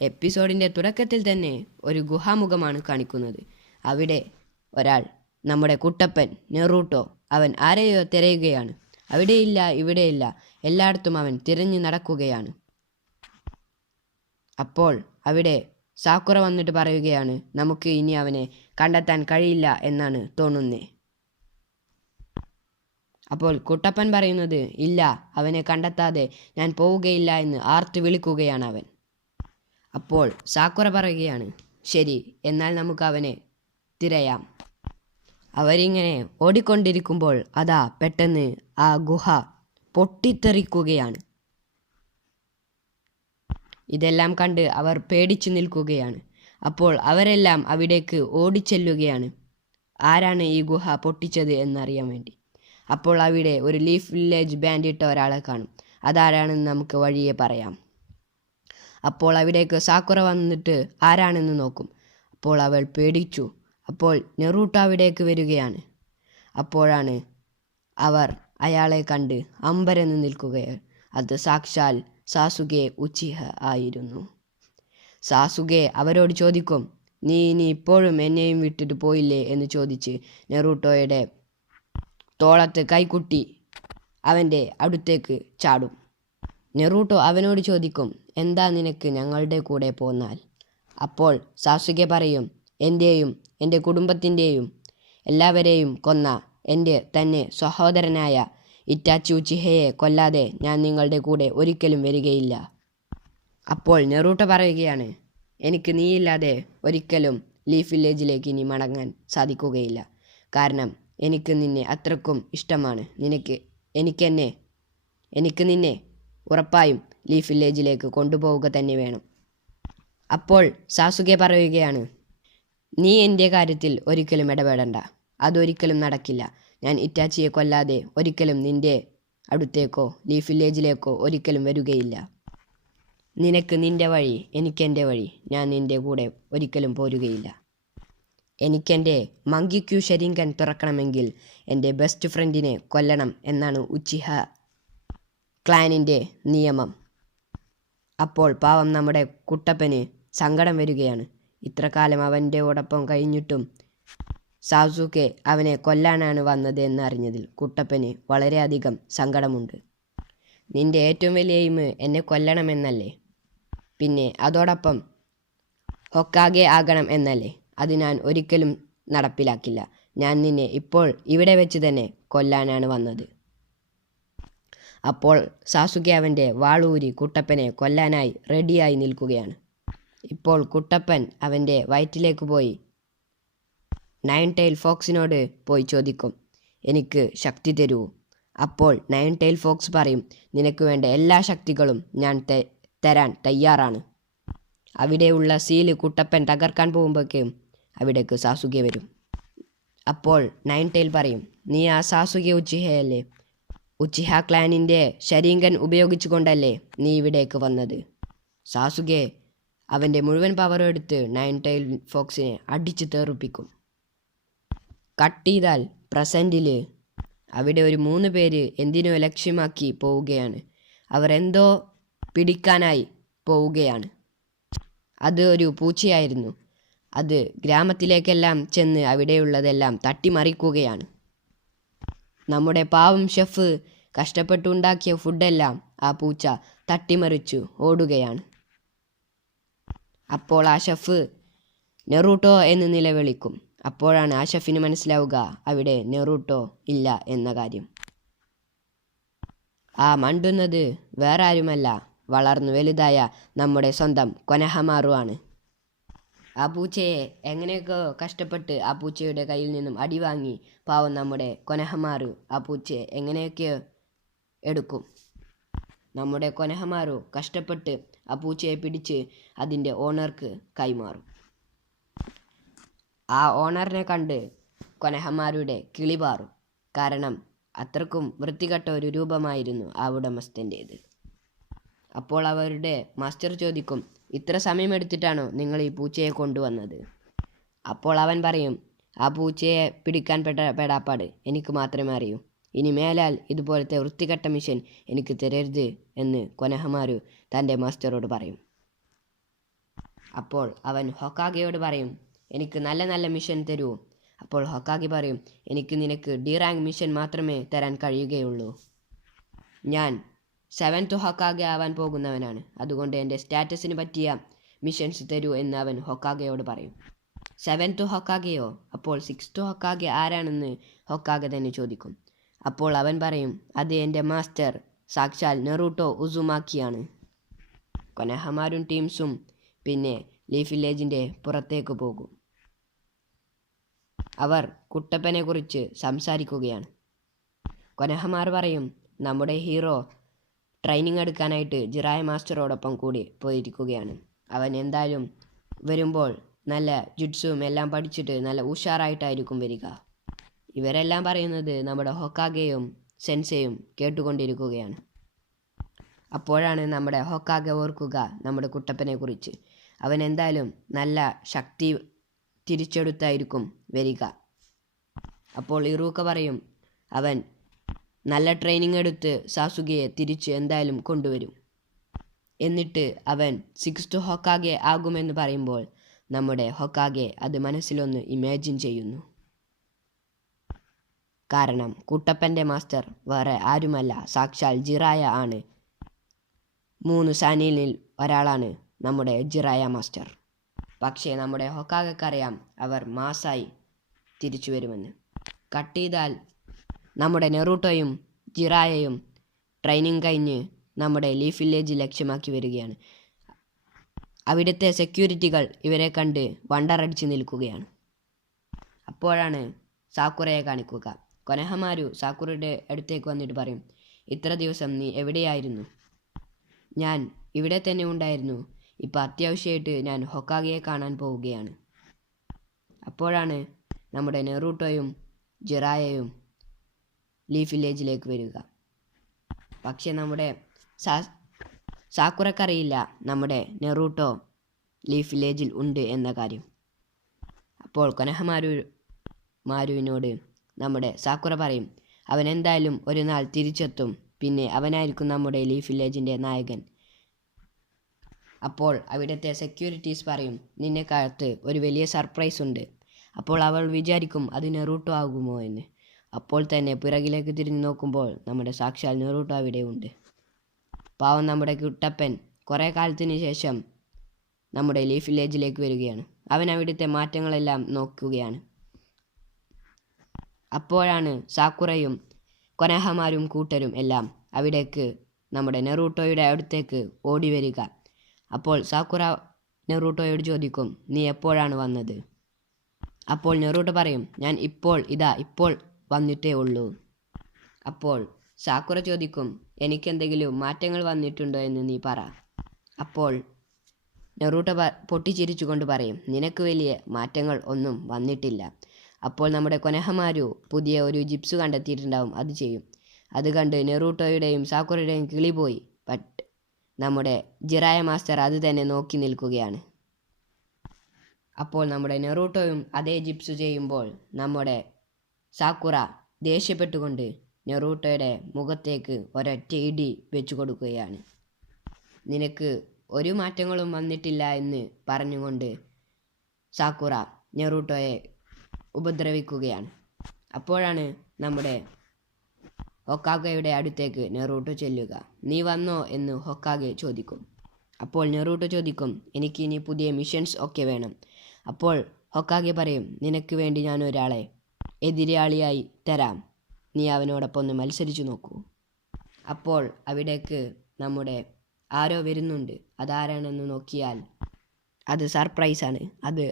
എപ്പിസോഡിൻ്റെ തുടക്കത്തിൽ തന്നെ ഒരു ഗുഹാമുഖമാണ് കാണിക്കുന്നത്. അവിടെ ഒരാൾ, നമ്മുടെ കുട്ടപ്പൻ നെറൂട്ടോ, അവൻ ആരെയോ തിരയുകയാണ്. അവിടെയില്ല, ഇവിടെയില്ല, എല്ലായിടത്തും അവൻ തിരഞ്ഞു നടക്കുകയാണ്. അപ്പോൾ അവിടെ സാക്കുറ വന്നിട്ട് പറയുകയാണ്, നമുക്ക് ഇനി അവനെ കണ്ടെത്താൻ കഴിയില്ല എന്നാണ് തോന്നുന്നേ. അപ്പോൾ കുട്ടപ്പൻ പറയുന്നത്, ഇല്ല, അവനെ കണ്ടെത്താതെ ഞാൻ പോവുകയില്ല എന്ന് ആർത്ത് വിളിക്കുകയാണ് അവൻ. അപ്പോൾ സാക്കുറ പറയുകയാണ്, ശരി, എന്നാൽ നമുക്ക് അവനെ തിരയാം. അവരിങ്ങനെ ഓടിക്കൊണ്ടിരിക്കുമ്പോൾ അതാ പെട്ടെന്ന് ആ ഗുഹ പൊട്ടിത്തെറിക്കുകയാണ്. ഇതെല്ലാം കണ്ട് അവർ പേടിച്ചു നിൽക്കുകയാണ്. അപ്പോൾ അവരെല്ലാം അവിടേക്ക് ഓടിച്ചെല്ലുകയാണ്, ആരാണ് ഈ ഗുഹ പൊട്ടിച്ചത് എന്നറിയാൻ വേണ്ടി. അപ്പോൾ അവിടെ ഒരു ലീഫ് വില്ലേജ് ബാൻഡ് ഇട്ട ഒരാളെ കാണും. അതാരാണെന്ന് നമുക്ക് വഴിയെ പറയാം. അപ്പോൾ അവിടേക്ക് സാക്കുറ വന്നിട്ട് ആരാണെന്ന് നോക്കും. അപ്പോൾ അവൾ പേടിച്ചു. അപ്പോൾ നെറൂട്ടോ അവിടേക്ക് വരികയാണ്. അപ്പോഴാണ് അവർ അയാളെ കണ്ട് അമ്പരന്ന് നിൽക്കുകയാണ്. അത് സാക്ഷാൽ സാസുകെ ഉച്ചിഹ ആയിരുന്നു. സാസുകെ അവരോട് ചോദിക്കും, നീ ഇനി ഇപ്പോഴും എന്നെയും വിട്ടിട്ട് പോയില്ലേ എന്ന് ചോദിച്ച് നെറൂട്ടോയുടെ തോളത്ത് കൈക്കുട്ടി അവൻ്റെ അടുത്തേക്ക് ചാടും. നെറൂട്ടോ അവനോട് ചോദിക്കും, എന്താ നിനക്ക് ഞങ്ങളുടെ കൂടെ പോന്നാൽ? അപ്പോൾ സാസുകെ പറയും, എൻ്റെയും എൻ്റെ കുടുംബത്തിൻ്റെയും എല്ലാവരെയും കൊന്ന എൻ്റെ തന്നെ സഹോദരനായ ഇറ്റാച്ചി ഉച്ചിഹയെ കൊല്ലാതെ ഞാൻ നിങ്ങളുടെ കൂടെ ഒരിക്കലും വരികയില്ല. അപ്പോൾ നെറൂട്ടോ പറയുകയാണ്, എനിക്ക് നീയില്ലാതെ ഒരിക്കലും ലീഫ് വില്ലേജിലേക്ക് ഇനി മടങ്ങാൻ സാധിക്കുകയില്ല. കാരണം എനിക്ക് നിന്നെ അത്രക്കും ഇഷ്ടമാണ്. എനിക്ക് നിന്നെ ഉറപ്പായും ലീഫ് വില്ലേജിലേക്ക് കൊണ്ടുപോവുക തന്നെ വേണം. അപ്പോൾ സാസുകെ പറയുകയാണ്, നീ എൻ്റെ കാര്യത്തിൽ ഒരിക്കലും ഇടപെടണ്ട. അതൊരിക്കലും നടക്കില്ല. ഞാൻ ഇറ്റാച്ചിയെ കൊല്ലാതെ ഒരിക്കലും നിൻ്റെ അടുത്തേക്കോ ലീഫ് വില്ലേജിലേക്കോ ഒരിക്കലും വരികയില്ല. നിനക്ക് നിൻ്റെ വഴി, എനിക്കെൻ്റെ വഴി. ഞാൻ നിൻ്റെ കൂടെ ഒരിക്കലും പോരുകയില്ല. എനിക്കെൻ്റെ മങ്കിക്യു ഷെരിങ്കൻ തുറക്കണമെങ്കിൽ എൻ്റെ ബെസ്റ്റ് ഫ്രണ്ടിനെ കൊല്ലണം എന്നാണ് ഉച്ചിഹ ക്ലാനിൻ്റെ നിയമം. അപ്പോൾ പാവം നമ്മുടെ കുട്ടപ്പന് സങ്കടം വരികയാണ്. ഇത്ര കാലം അവൻ്റെയോടൊപ്പം കഴിഞ്ഞിട്ടും സാസുകെ അവനെ കൊല്ലാനാണ് വന്നത് എന്നറിഞ്ഞതിൽ കുട്ടപ്പന് വളരെയധികം സങ്കടമുണ്ട്. നിൻ്റെ ഏറ്റവും വലിയ എയിം എന്നെ കൊല്ലണമെന്നല്ലേ? പിന്നെ അതോടൊപ്പം ഹൊക്കാഗെ ആകണം എന്നല്ലേ? അത് ഞാൻ ഒരിക്കലും നടപ്പിലാക്കില്ല. ഞാൻ നിന്നെ ഇപ്പോൾ ഇവിടെ വെച്ച് തന്നെ കൊല്ലാനാണ് വന്നത്. അപ്പോൾ സാസുകെ അവൻ്റെ വാളൂരി കുട്ടപ്പനെ കൊല്ലാനായി റെഡിയായി നിൽക്കുകയാണ്. ഇപ്പോൾ കുട്ടപ്പൻ അവൻ്റെ വയറ്റിലേക്ക് പോയി നയൻ ടെയിൽ ഫോക്സിനോട് പോയി ചോദിക്കും, എനിക്ക് ശക്തി തരൂ. അപ്പോൾ നയൻ ടെയിൽ ഫോക്സ് പറയും, നിനക്ക് വേണ്ട എല്ലാ ശക്തികളും ഞാൻ തരാൻ തയ്യാറാണ്. അവിടെയുള്ള സീല് കുട്ടപ്പൻ തകർക്കാൻ പോകുമ്പോഴേക്കും അവിടേക്ക് സാസുകെ വരും. അപ്പോൾ നയൻ ടെയിൽ പറയും, നീ ആ സാസുകെ ഉച്ചിഹയല്ലേ? ഉച്ചിഹ ക്ലാനിൻ്റെ ഷെരിങ്കൻ ഉപയോഗിച്ചുകൊണ്ടല്ലേ നീ ഇവിടേക്ക് വന്നത്? സാസുകെ അവൻ്റെ മുഴുവൻ പവറും എടുത്ത് നയൻ ടെയിൽ ഫോക്സിനെ അടിച്ച് തെറിപ്പിക്കും. കട്ട് ചെയ്താൽ പ്രസൻറ്റിൽ അവിടെ ഒരു 3 പേര് എന്തിനോ ലക്ഷ്യമാക്കി പോവുകയാണ്. അവർ എന്തോ പിടിക്കാനായി പോവുകയാണ്. അത് ഒരു പൂച്ചയായിരുന്നു. അത് ഗ്രാമത്തിലേക്കെല്ലാം ചെന്ന് അവിടെയുള്ളതെല്ലാം തട്ടിമറിക്കുകയാണ്. നമ്മുടെ പാവം ഷെഫ് കഷ്ടപ്പെട്ടുണ്ടാക്കിയ ഫുഡെല്ലാം ആ പൂച്ച തട്ടിമറിച്ചു ഓടുകയാണ്. അപ്പോൾ ആ ഷെഫ് നെറൂട്ടോ എന്ന് നിലവിളിക്കും. അപ്പോഴാണ് ആ ഷെഫിന് മനസ്സിലാവുക അവിടെ നെറൂട്ടോ ഇല്ല എന്ന കാര്യം. ആ മണ്ടുന്നത് വേറെ ആരുമല്ല, വളർന്നു വലുതായ നമ്മുടെ സ്വന്തം കൊനഹമാറു ആണ്. ആ പൂച്ചയെ എങ്ങനെയൊക്കെ കഷ്ടപ്പെട്ട് ആ പൂച്ചയുടെ കയ്യിൽ നിന്നും അടി വാങ്ങി പാവം നമ്മുടെ കൊനഹമാറു ആ പൂച്ചയെ എങ്ങനെയൊക്കെ എടുക്കും. നമ്മുടെ കൊനഹമാറു കഷ്ടപ്പെട്ട് ആ പൂച്ചയെ പിടിച്ച് അതിൻ്റെ ഓണർക്ക് കൈമാറും. ആ ഓണറിനെ കണ്ട് കൊനഹമാരുടെ കിളി പാറും. കാരണം അത്രക്കും വൃത്തികെട്ട ഒരു രൂപമായിരുന്നു ആ ഉടമസ്ഥൻ്റേത്. അപ്പോൾ അവരുടെ മാസ്റ്റർ ചോദിക്കും, ഇത്ര സമയമെടുത്തിട്ടാണോ നിങ്ങൾ ഈ പൂച്ചയെ കൊണ്ടുവന്നത്? അപ്പോൾ അവൻ പറയും, ആ പൂച്ചയെ പിടിക്കാൻ പെടാപ്പാട് എനിക്ക് മാത്രമേ അറിയൂ. ഇനി മേലാൽ ഇതുപോലത്തെ വൃത്തികെട്ട മിഷൻ എനിക്ക് തരരുത് എന്ന് കൊനഹമാരു തൻ്റെ മാസ്റ്ററോട് പറയും. അപ്പോൾ അവൻ ഹൊക്കാഗെയോട് പറയും, എനിക്ക് നല്ല നല്ല മിഷൻ തരൂ. അപ്പോൾ ഹൊക്കാഗെ പറയും, എനിക്ക് നിനക്ക് ഡി റാങ്ക് മിഷൻ മാത്രമേ തരാൻ കഴിയുകയുള്ളൂ. ഞാൻ 7th ഹൊക്കാഗെ ആവാൻ പോകുന്നവനാണ്. അതുകൊണ്ട് എൻ്റെ സ്റ്റാറ്റസിന് പറ്റിയ മിഷൻസ് തരൂ എന്ന് അവൻ ഹൊക്കാഗെയോട് പറയും. 7th ഹൊക്കാഗെയോ? അപ്പോൾ 6th ഹൊക്കാഗെ ആരാണെന്ന് ഹൊക്കാഗെ തന്നെ ചോദിക്കും. അപ്പോൾ അവൻ പറയും, അത് എൻ്റെ മാസ്റ്റർ സാക്ഷാൽ നെറൂട്ടോ ഉസുമാക്കിയാണ്. കൊനഹമാരും ടീംസും പിന്നെ ലീഫ് വില്ലേജിൻ്റെ പുറത്തേക്ക് പോകും. അവർ കുട്ടപ്പനെ കുറിച്ച് സംസാരിക്കുകയാണ്. കൊനഹമാർ പറയും, നമ്മുടെ ഹീറോ ട്രെയിനിങ് എടുക്കാനായിട്ട് ജിറായ മാസ്റ്ററോടൊപ്പം കൂടി പോയിരിക്കുകയാണ്. അവൻ എന്തായാലും വരുമ്പോൾ നല്ല ജുഡ്സും എല്ലാം പഠിച്ചിട്ട് നല്ല ഉഷാറായിട്ടായിരിക്കും വരിക. ഇവരെല്ലാം പറയുന്നത് നമ്മുടെ ഹൊക്കാഗെയും സെൻസെയും കേട്ടുകൊണ്ടിരിക്കുകയാണ്. അപ്പോഴാണ് നമ്മുടെ ഹൊക്കാഗെ ഓർക്കുക നമ്മുടെ കുട്ടപ്പനെ കുറിച്ച്. അവൻ എന്തായാലും നല്ല ശക്തി തിരിച്ചെടുത്തായിരിക്കും വരിക. അപ്പോൾ ഇറൂക്ക പറയും, അവൻ നല്ല ട്രെയിനിങ് എടുത്ത് സാസുകയെ തിരിച്ച് എന്തായാലും കൊണ്ടുവരും. എന്നിട്ട് അവൻ 6th ഹൊക്കാഗെ ആകുമെന്ന് പറയുമ്പോൾ നമ്മുടെ ഹൊക്കാഗെ അത് മനസ്സിലൊന്ന് ഇമാജിൻ ചെയ്യുന്നു. കാരണം കുട്ടപ്പൻ്റെ മാസ്റ്റർ വേറെ ആരുമല്ല, സാക്ഷാൽ ജിറായ ആണ്. 3 സാനിയനിൽ ഒരാളാണ് നമ്മുടെ ജിറായ മാസ്റ്റർ. പക്ഷേ നമ്മുടെ ഹൊക്കാഗെക്കറിയാം അവർ മാസായി തിരിച്ചു വരുമെന്ന്. കട്ട് ചെയ്താൽ നമ്മുടെ നെറൂട്ടോയും ജിറായയും ട്രെയിനിങ് കഴിഞ്ഞ് നമ്മുടെ ലീഫ് വില്ലേജ് ലക്ഷ്യമാക്കി വരികയാണ്. അവിടുത്തെ സെക്യൂരിറ്റികൾ ഇവരെ കണ്ട് വണ്ടറടിച്ച് നിൽക്കുകയാണ്. അപ്പോഴാണ് സാക്കുറയെ കാണിക്കുക. കൊനഹമാരു സാക്കുറയുടെ അടുത്തേക്ക് വന്നിട്ട് പറയും, ഇത്ര ദിവസം നീ എവിടെയായിരുന്നു? ഞാൻ ഇവിടെ തന്നെ ഉണ്ടായിരുന്നു. ഇപ്പോൾ അത്യാവശ്യമായിട്ട് ഞാൻ ഹൊക്കാഗെയെ കാണാൻ പോവുകയാണ്. അപ്പോഴാണ് നമ്മുടെ നെറൂട്ടോയും ജിറായയും ലീഫ് വില്ലേജിലേക്ക് വരിക. പക്ഷെ നമ്മുടെ സാക്കുറക്കറിയില്ല നമ്മുടെ നെറൂട്ടോ ലീഫ് വില്ലേജിൽ ഉണ്ട് എന്ന കാര്യം. അപ്പോൾ കൊനഹമാരുവിനോട് നമ്മുടെ സാക്കുറ പറയും, അവൻ എന്തായാലും ഒരു നാൾ തിരിച്ചെത്തും. പിന്നെ അവനായിരിക്കും നമ്മുടെ ലീഫ് വില്ലേജിൻ്റെ നായകൻ. അപ്പോൾ അവിടുത്തെ സെക്യൂരിറ്റീസ് പറയും, നിന്നെ കാലത്ത് ഒരു വലിയ സർപ്രൈസ് ഉണ്ട്. അപ്പോൾ അവൾ വിചാരിക്കും അത് നെറൂട്ടോ ആകുമോ എന്ന്. അപ്പോൾ തന്നെ പിറകിലേക്ക് തിരിഞ്ഞു നോക്കുമ്പോൾ നമ്മുടെ സാക്ഷാൽ നെറൂട്ടോ അവിടെ ഉണ്ട്. പാവം നമ്മുടെ കുട്ടപ്പൻ കുറേ കാലത്തിന് ശേഷം നമ്മുടെ ലീഫ് വില്ലേജിലേക്ക് വരികയാണ്. അവൻ അവിടുത്തെ മാറ്റങ്ങളെല്ലാം നോക്കുകയാണ്. അപ്പോഴാണ് സാക്കുറയും കൊനഹമാരും കൂട്ടരും എല്ലാം അവിടേക്ക് നമ്മുടെ നെറൂട്ടോയുടെ അടുത്തേക്ക് ഓടി വരിക. അപ്പോൾ സാക്കുറ നെറൂട്ടോയോട് ചോദിക്കും, നീ എപ്പോഴാണ് വന്നത്? അപ്പോൾ നെറൂട്ടോ പറയും, ഞാൻ ഇപ്പോൾ വന്നിട്ടേ ഉള്ളൂ. അപ്പോൾ സാക്കുറ ചോദിക്കും, എനിക്കെന്തെങ്കിലും മാറ്റങ്ങൾ വന്നിട്ടുണ്ടോ എന്ന് നീ പറ. അപ്പോൾ നെറൂട്ടോ പൊട്ടിച്ചിരിച്ചുകൊണ്ട് പറയും, നിനക്ക് വലിയ മാറ്റങ്ങൾ ഒന്നും വന്നിട്ടില്ല. അപ്പോൾ നമ്മുടെ കൊനഹമാരു പുതിയ ഒരു ജിപ്സ് കണ്ടെത്തിയിട്ടുണ്ടാവും, അത് ചെയ്യും. അത് കണ്ട് നെറൂട്ടോയുടെയും സാക്കുറയുടെയും കിളി പോയി. ബട്ട് നമ്മുടെ ജിറായ മാസ്റ്റർ അത് തന്നെ നോക്കി നിൽക്കുകയാണ്. അപ്പോൾ നമ്മുടെ നെറൂട്ടോയും അതേ ജിപ്സ് ചെയ്യുമ്പോൾ നമ്മുടെ സാക്കുറ ദേഷ്യപ്പെട്ടുകൊണ്ട് നെറൂട്ടോയുടെ മുഖത്തേക്ക് ഒരൊറ്റ ഇടി വെച്ചു കൊടുക്കുകയാണ്. നിനക്ക് ഒരു മാറ്റങ്ങളും വന്നിട്ടില്ല എന്ന് പറഞ്ഞുകൊണ്ട് സാക്കുറ നെറൂട്ടോയെ ഉപദ്രവിക്കുകയാണ്. അപ്പോഴാണ് നമ്മുടെ ഹൊക്കാഗെയുടെ അടുത്തേക്ക് നെറൂട്ടോ ചെല്ലുക. നീ വന്നോ എന്ന് ഹൊക്കാഗെ ചോദിക്കും. അപ്പോൾ നെറൂട്ടോ ചോദിക്കും, എനിക്ക് ഇനി പുതിയ മിഷൻസ് ഒക്കെ വേണം. അപ്പോൾ ഹൊക്കാഗെ പറയും, നിനക്ക് വേണ്ടി ഞാൻ ഒരാളെ എതിരാളിയായി തരാം, നീ അവനോടൊപ്പം ഒന്ന് മത്സരിച്ചു നോക്കൂ. അപ്പോൾ അവിടേക്ക് നമ്മുടെ ആരോ വരുന്നുണ്ട്. അതാരാണെന്ന് നോക്കിയാൽ അത് സർപ്രൈസാണ്. അത്